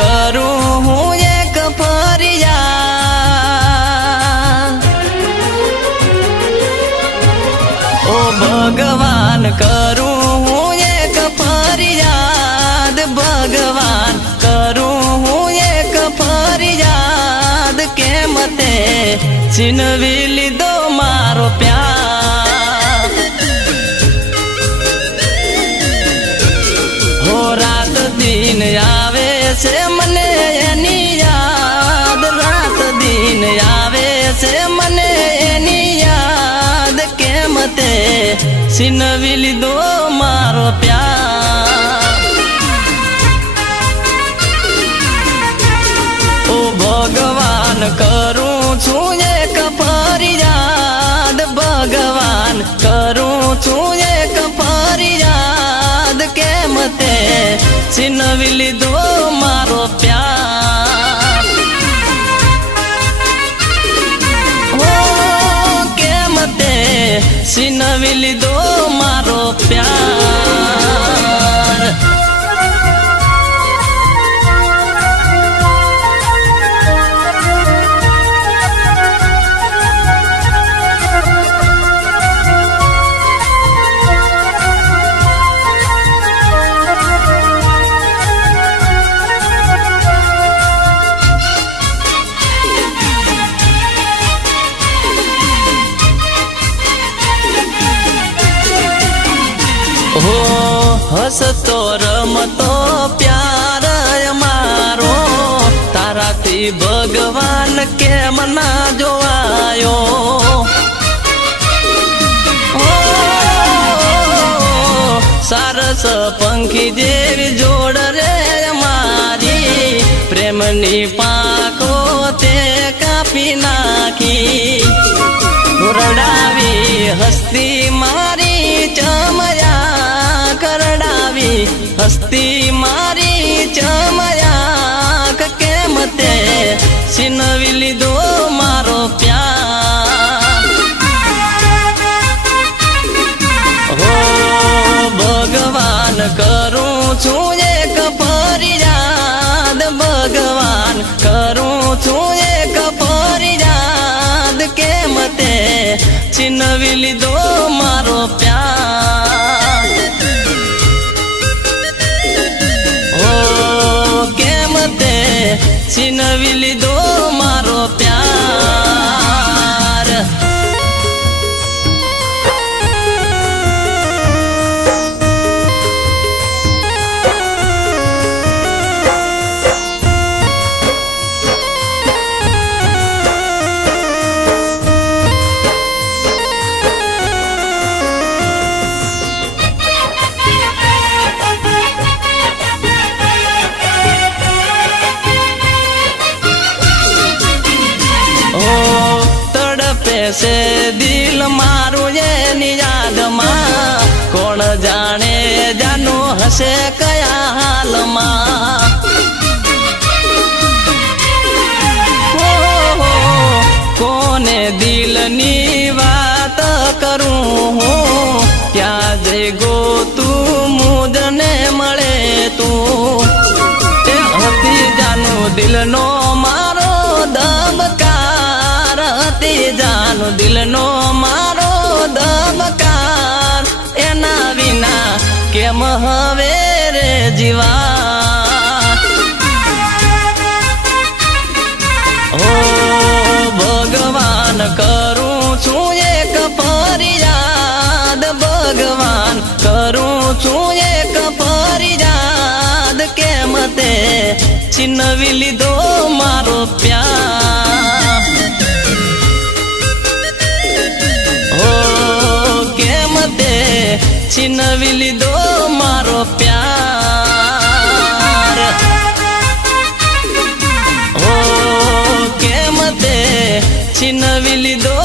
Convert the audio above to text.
करूं हूँ एक फरियाद। ओ भगवान करूं हूँ एक फरियाद, भगवान करूं हूँ एक फरियाद के मते छीनवी लीधो मारो प्यार। हो रात दिन आवे से मने एनी याद, रात दिन आवे से मने एनी याद के मते छीनवी लीधो मारो प्यार। ओ भगवान करूं छूं एक फरियाद, भगवान करूं छूं एक फरियाद के मते छीनवी लीधो मारो प्यार। हो के मते छीनवी लीधो मारो प्यार। हो हसतो रमतो प्यार मारो, ताराथी भगवान केम ना जोवायो। हो सारस पंखी जेवी जोड़ रे मारी, प्रेमनी पाको ते कापी नाखी। रडावी हस्ती मारी चमया, करडावी हस्ती मारी चमया के मते छीनवी लीधो मारो प्यार। हो भगवान करूं छूं एक फरियाद, भगवान करूं छूं एक फरियाद के मते छीनवी लीधो मारो प्यार। ओ के मते छीनवी लीधो मारो प्यार। से दिल मारू एनी याद मां, कोण जाने जानो हसे कया हाल मां। हो कोने दिल नी बात करूं हूँ, क्या जगो तू मुझने मळे तू। हती जानो दिल नो मारो दबकार, हती जानो दिल नो मारो दबकार। एना विना केम हवे रे जीवा। ओ भगवान करूं छूं एक फरियाद, भगवान करूं छूं एक फरियाद के मते छीनवी लीधो मारो प्यार। हो के मते छीनवी लीधो मारो प्यार। हो के मते छीनवी लीधो